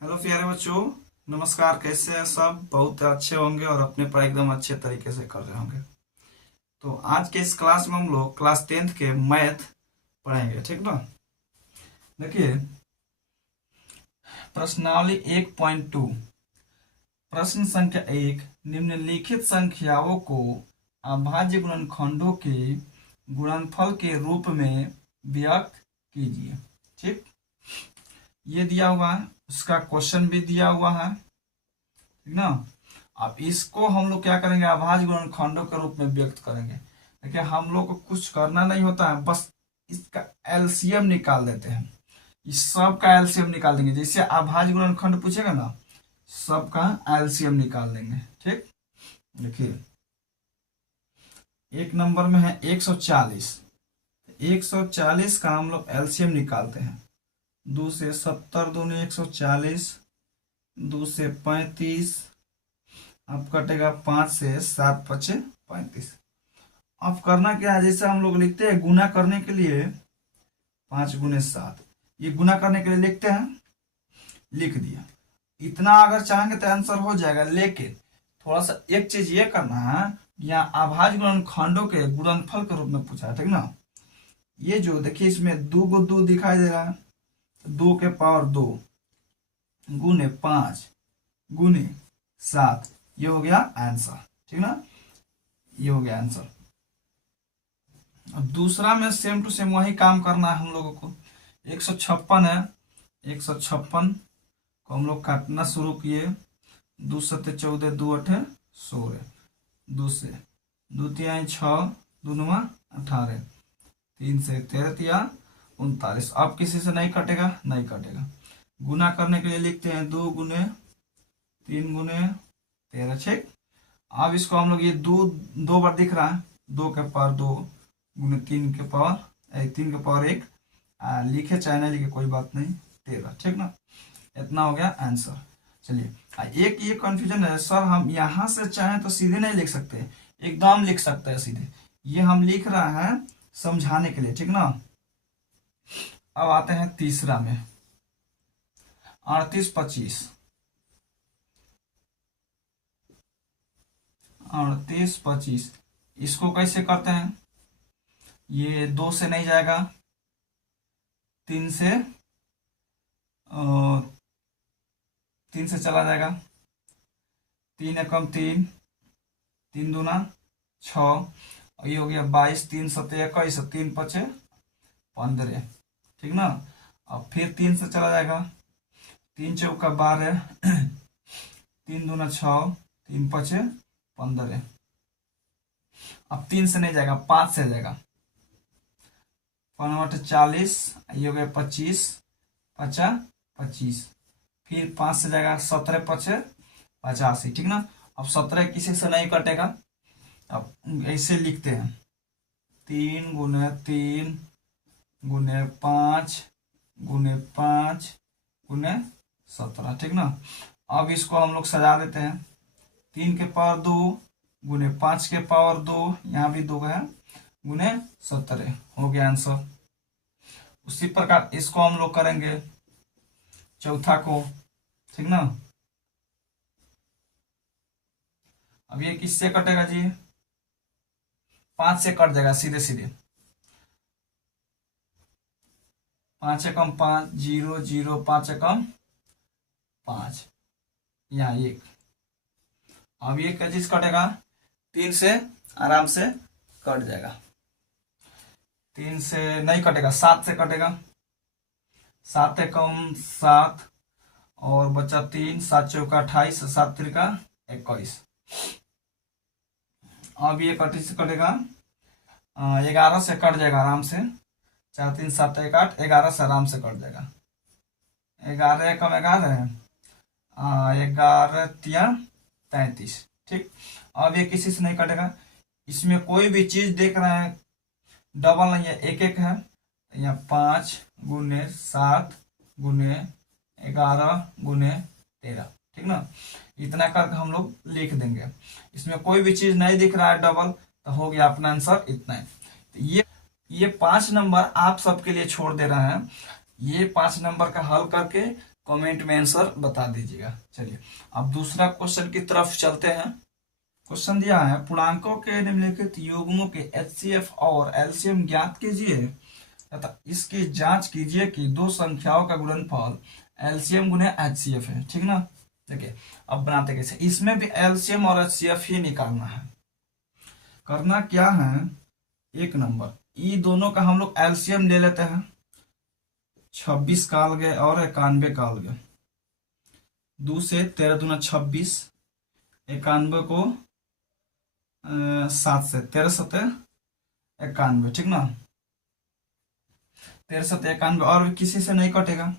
Hello प्यारे बच्चों, नमस्कार। कैसे हैं सब? बहुत अच्छे होंगे और अपने पढ़ाई एकदम अच्छे तरीके से कर रहे होंगे। तो आज के इस क्लास में हम लोग क्लास 10th के मैथ पढ़ेंगे, ठीक ना। देखिए, प्रश्नावली 1.2। प्रश्न संख्या 1, निम्नलिखित संख्याओं को अभाज्य गुणनखंडों के गुणनफल के रूप में व्यक्त कीजिए। ठीक, ये दिया हुआ है, उसका क्वेश्चन भी दिया हुआ है, ठीक ना। अब इसको हम लोग क्या करेंगे, अभाज्य गुणनखंडों के रूप में व्यक्त करेंगे। देखिए, हम लोग को कुछ करना नहीं होता है, बस इसका एलसीएम निकाल देते हैं। इस सब का एलसीएम निकाल देंगे। जैसे अभाज्य गुणनखंड पूछेगा ना, सब का एलसीएम निकाल देंगे। ठीक, देखिए एक नंबर में है 140। 140 का हम लोग एलसीएम निकालते हैं। 2 से 70 दूनी 140, 2 से 35, अब कटेगा 5 से 7 पचे 35। अब करना क्या है, जैसे हम लोग लिखते हैं गुना करने के लिए 5 गुने 7, ये गुना करने के लिए लिखते हैं, लिख दिया। इतना अगर चाहेंगे तो आंसर हो जाएगा, लेकिन थोड़ा सा एक चीज ये करना है, यहाँ अभाज्य गुणनखंडों के गुणनफल के रूप में पूछा है, ठीक ना। ये जो देखिए, इसमें 2 को 2 दिखाई दे रहा है, 2 के पावर 2 गुने 5 गुने 7, ये हो गया आंसर, ठीक ना। ये हो गया आंसर। अब दूसरा में सेम टू सेम वही काम करना है हम लोगों को। 156 है, 156 को हम लोग काटना शुरू किए। 2 सत्ते 14, 2 अठे 16, 2 से 2 तिहाई 6, 2 नवा 18, 3 से 13 तिया 39। अब किसी से नहीं कटेगा, नहीं कटेगा। गुना करने के लिए लिखते हैं 2 गुने 3 गुने 13। ठीक, अब इसको हम लोग, ये 2 बार दिख रहा है, 2 के पावर 2 गुने 3 के पावर 3 के पावर 1, लिखे चाहे ना लिखे कोई बात नहीं, 13। ठीक ना, इतना हो गया आंसर। चलिए, एक ये कंफ्यूजन है सर, हम यहां से चाहें तो सीधे नहीं लिख सकते, एकदम लिख सकते हैं सीधे। ये हम लिख रहा है समझाने के लिए, ठीक ना। अब आते हैं तीसरा में 38 25। 38 25 इसको कैसे करते हैं, ये 2 से नहीं जाएगा, 3 से 3 से चला जाएगा। 3 एकम 3, 3 दूना 6, ये हो गया 22, 3 सत्ते 21, 3 पचे 15। ठीक ना, अब फिर 3 से चला जाएगा, 3 चौका 12, 3 दूना 6, 3 पचे 15। अब 3 से नहीं जाएगा, 5 से जाएगा, 5 40, ये हो गया 25, 50 25। फिर 5 से जाएगा, 17 पचे 85। ठीक ना, अब 17 किसी से नहीं कटेगा। अब ऐसे लिखते हैं 3 गुने 3 गुने 5 गुने 5 गुने 17। ठीक ना, अब इसको हम लोग सजा देते हैं, 3 के पावर 2 गुने 5 के पावर 2, यहाँ भी 2 है, गुने 17, हो गया आंसर। उसी प्रकार इसको हम लोग करेंगे चौथा को, ठीक ना। अब ये किससे कटेगा जी, 5 से कट जाएगा सीधे सीधे। 5 एकम 5, 0 0, 5 एकम 5, यहाँ 1। अब ये क्या चीज कटेगा, 3 से आराम से कट जाएगा। 3 से नहीं कटेगा, 7 से कटेगा। 7 एकम 7 और बचा 3, 7 चौका 28, 7 त्रिका 21। अब ये से कटेगा, 11 से कट जाएगा आराम से। 4 3 7 1 8, 11 से आराम से कट जाएगा। 11 एकम 11 है, 11 तिया 33। ठीक, अब ये किसी से नहीं कटेगा। इसमें कोई भी चीज देख रहे हैं डबल नहीं है, एक एक है, यहाँ 5 गुने 7 गुने 11 गुने 13। ठीक ना, इतना करके हम लोग लिख देंगे। इसमें कोई भी चीज नहीं दिख रहा है डबल, तो हो गया अपना आंसर इतना है। तो ये 5 नंबर आप सबके लिए छोड़ दे रहे हैं। ये 5 नंबर का हल करके कमेंट में आंसर बता दीजिएगा। चलिए अब दूसरा क्वेश्चन की तरफ चलते हैं। क्वेश्चन दिया है पूर्णांकों के निम्नलिखित युग्मों के एचसीएफ और एलसीएम ज्ञात कीजिए तथा इसकी जांच कीजिए कि दो संख्याओं का गुणनफल एलसीएम गुने एचसीएफ है। ठीक ना। देखिए अब बनाते कैसे, इसमें भी एलसीएम और एचसीएफ ही निकालना है। करना क्या है, एक नंबर ये दोनों का हम लोग एलसीएम ले लेते हैं। 26 का अलग और 91 का अलग। 2 से 13 दूना 26, 91 को 7 से 13 सतह 91। ठीक ना। 13 सतह 91 और किसी से नहीं कटेगा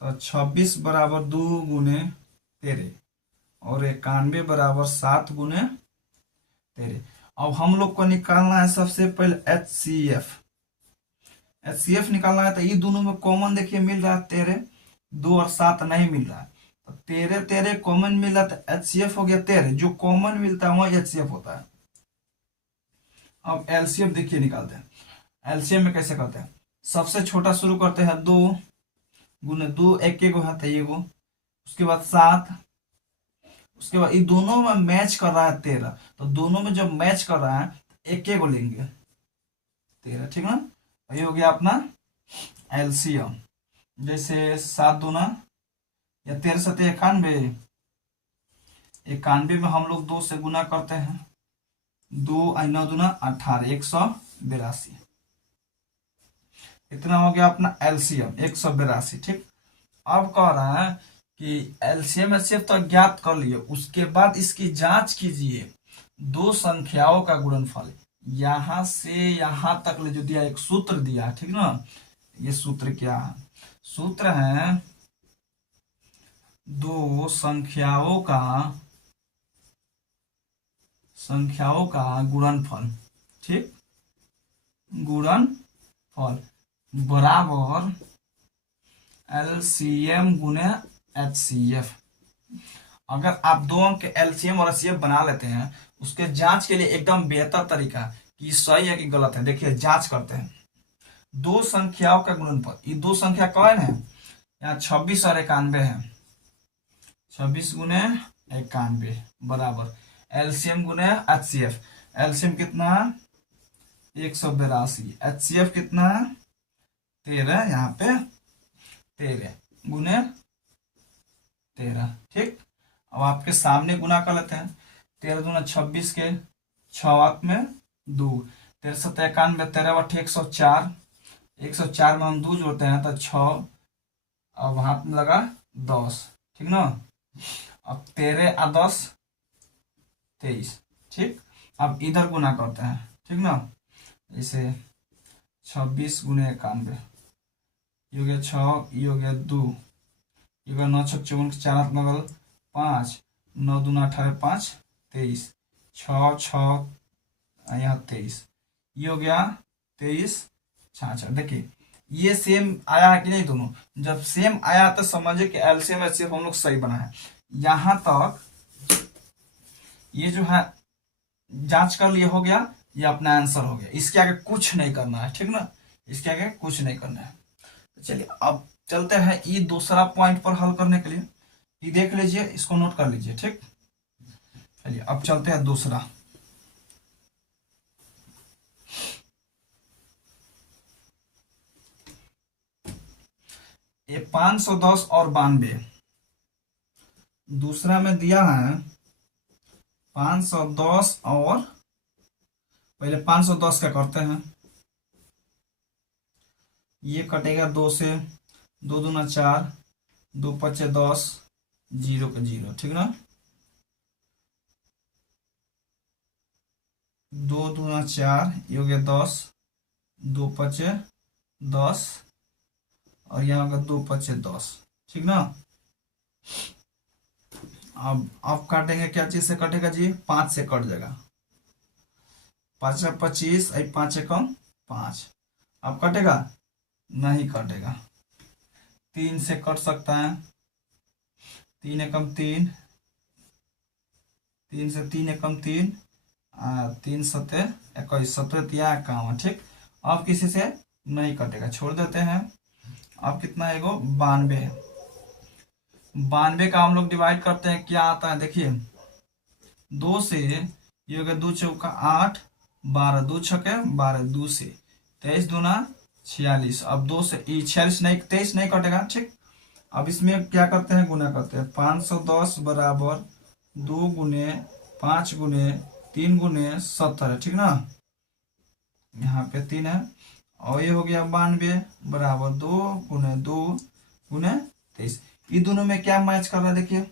तो 26 बराबर 2 गुने 13 और 91 बराबर 7 गुने 13। अब हम लोग को निकालना है सबसे पहले एचसीएफ। एचसीएफ निकालना है तो ये दोनों में कॉमन देखिए मिल रहा है 13, 2 और 7 नहीं मिल रहा है तो 13 13 कॉमन मिल रहा है तो एचसीएफ हो गया 13। जो कॉमन मिलता है वही एचसीएफ होता है। अब एलसीएम देखिए निकालते हैं। एलसीएम में कैसे करते हैं, सबसे छोटा शुरू करते हैं 2 गुने 2, एक एक है तो एगो, उसके बाद 7, उसके बाद ये दोनों में मैच कर रहा है 13 तो दोनों में जब मैच कर रहा है एक एक लेंगे 13। ठीक ना। ये हो गया अपना एलसीएम। जैसे 7 दूना या 13 सतह 91, 91 में हम लोग 2 से गुना करते हैं, 2 9 दूना 18, 182। इतना हो गया अपना एलसीएम 182। ठीक। अब कह रहा है कि एलसीएम एचसीएफ तो ज्ञात कर लिए, उसके बाद इसकी जांच कीजिए दो संख्याओं का गुणनफल। यहां से यहां तक ले जो दिया एक सूत्र दिया। ठीक ना। ये सूत्र क्या है, सूत्र है दो संख्याओं का गुणनफल। ठीक, गुणनफल बराबर एलसीएम गुने एचसीएफ। अगर आप दो अंक के एलसीएम और एचसीएफ बना लेते हैं, उसके जांच के लिए एकदम बेहतर तरीका कि सही है कि गलत है। देखिए जांच करते हैं दो संख्याओं का गुणनफल। ये दो संख्या कौन है, यहाँ 26 और 91 है। 26 गुने 91 बराबर एलसीएम गुने एचसीएफ। एलसीएम कितना है 182, एचसीएफ कितना है 13, यहाँ पे 13 गुने 13। ठीक। अब आपके सामने गुना कर लेते हैं, 13 दूना 26 के 6 में 2, 13 सतह 91, 13 8 104, 104 में हम 2 जोड़ते हैं तो 6, अब हाथ में लगा 10। ठीक ना। अब 13 और 10 23। ठीक। अब इधर गुना करते हैं। ठीक ना। जैसे 26 गुने 91, ये हो गया 6, ये हो गया 2, ये हो गया 9 6 54, 4 हाथ लगल 5, 9 दूना 18, 5 23, 6 6 यहाँ 23, ये हो गया 23 66। देखिए ये सेम आया है कि नहीं, दोनों जब सेम आया तो समझिए कि एलसीएम एचसीएफ हम लोग सही बना है। यहां तक ये जो है जांच कर लिए हो गया, ये अपना आंसर हो गया। इसके आगे कुछ नहीं करना है। ठीक ना, इसके आगे कुछ नहीं करना है। चलिए अब चलते हैं ये दूसरा पॉइंट पर हल करने के लिए। ये देख लीजिए, इसको नोट कर लीजिए। ठीक। चलिए अब चलते हैं दूसरा। ये 510 और 92 दूसरा में दिया है 510 और पहले 510 का करते हैं। ये कटेगा 2 से, 2 दूना 4, 2 5 10, 0 का 0। ठीक ना। 2 दूना 4, ये हो गया 10, 2 5 10 और यहाँ होगा 2 5 10। ठीक ना। अब काटेंगे क्या चीज से कटेगा जी, 5 से कट जाएगा। 5 25, 5 एकम 5। अब कटेगा नहीं कटेगा। 3 से कट सकता है, 3 एकम 3, 3 से 3 एकम 3, 3 सतह 21, 17 तिया 51। ठीक। अब किसी से नहीं कटेगा, छोड़ देते हैं। अब कितना है, 92 है। 92 का हम लोग डिवाइड करते हैं, क्या आता है देखिए, 2 से, ये हो गया 2 चौका 8, 12, 2 छके 12, 2 से 23 दूना 46। अब 2 से 46 नहीं, 23 नहीं कटेगा, ठीक। अब इसमें क्या करते हैं, गुना करते हैं। 510 बराबर 2 गुने 5 गुने 3 गुने 70 है, ठीक ना, यहाँ पे 3 है। और ये हो गया 92 बराबर 2 गुने 2 गुने 23। ये दोनों में क्या मैच कर रहा है देखिए,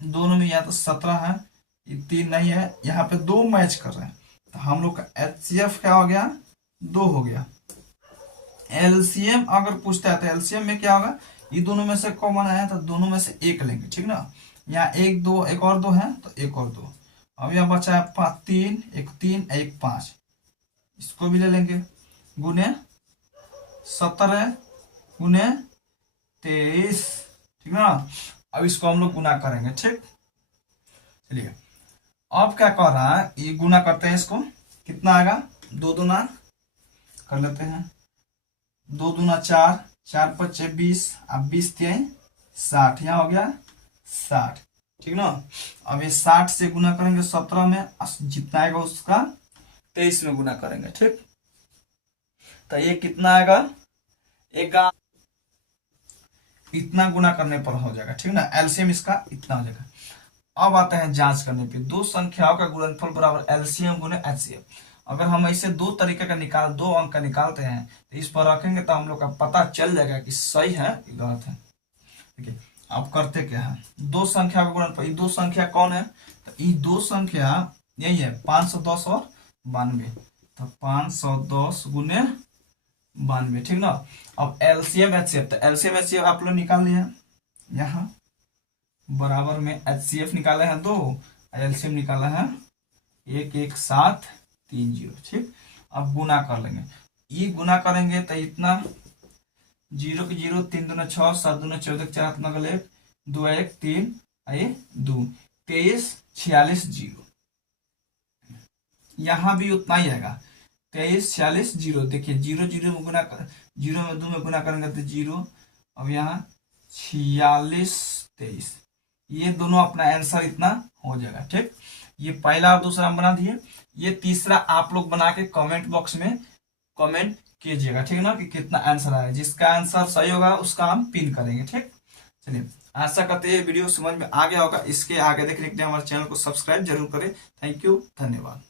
दोनों में या तो 17 है, ये 3 नहीं है, यहाँ पे 2 मैच कर रहे हैं। तो हम लोग का HCF क्या हो गया, 2 हो गया। LCM अगर पूछता है तो LCM में क्या होगा, ये दोनों में से कॉमन आया तो दोनों में से एक लेंगे, ठीक ना। यहाँ 1 2 एक और 2 है तो 1 और 2। अब यहाँ बचा है 3 1 3 1 5, इसको भी ले लेंगे, गुने 17 गुने 23, ठीक ना। अब इसको हम लोग गुना करेंगे, ठीक। चलिए अब क्या कर रहा है, ये गुना करते हैं, इसको कितना आएगा, 2 दूना कर लेते हैं, 2 दूना 4, 4 पच्चे 20, अब 20 तिहाई 60, यहाँ हो गया 60, ठीक ना। अब ये 60 से गुना करेंगे 17 में, जितना आएगा उसका 23 में गुना करेंगे, ठीक। तो ये कितना आएगा, एक इतना गुना करने पर हो जाएगा, ठीक ना। एलसीएम इसका इतना हो जाएगा। अब आते हैं जांच करने पे, दो संख्याओं का गुणनफल बराबर एलसीएम गुने एचसीएफ। अगर हम ऐसे दो तरीके का दो अंक का निकालते हैं तो इस पर रखेंगे तो हम लोग का पता चल जाएगा कि सही है कि गलत है। देखिए अब करते क्या है, दो संख्या का गुणनफल, ये दो संख्या कौन है, तो ये दो संख्या यही है 510 और 92, तो 510 गुने 92, ठीक ना। अब एलसीएम एचसीएफ, तो एलसीएम एचसीएफ आप लोग निकाल लिए हैं, यहाँ बराबर में एचसीएफ निकाले हैं 2, एलसीएम निकाला है 11730, ठीक। अब गुना कर लेंगे, ये गुना करेंगे तो इतना 0 की 0, 3 दूना 6, 7 दूना 14, 4 नगल 1, 2 1 3 आए 2, 23 46 0, यहाँ भी उतना ही आएगा 23 46 0। देखिए 0 0 में गुना कर, 0 में 2 में गुना करेंगे तो 0, अब यहाँ 46 23, ये दोनों अपना आंसर इतना हो जाएगा, ठीक। ये पहला और दूसरा हम बना दिए, ये तीसरा आप लोग बना के कमेंट बॉक्स में कमेंट कीजिएगा, ठीक ना, कि कितना आंसर आया। जिसका आंसर सही होगा उसका हम पिन करेंगे, ठीक। चलिए आशा करते हैं वीडियो समझ में आ गया होगा। इसके आगे देखने के लिए हमारे चैनल को सब्सक्राइब जरूर करें। थैंक यू, धन्यवाद।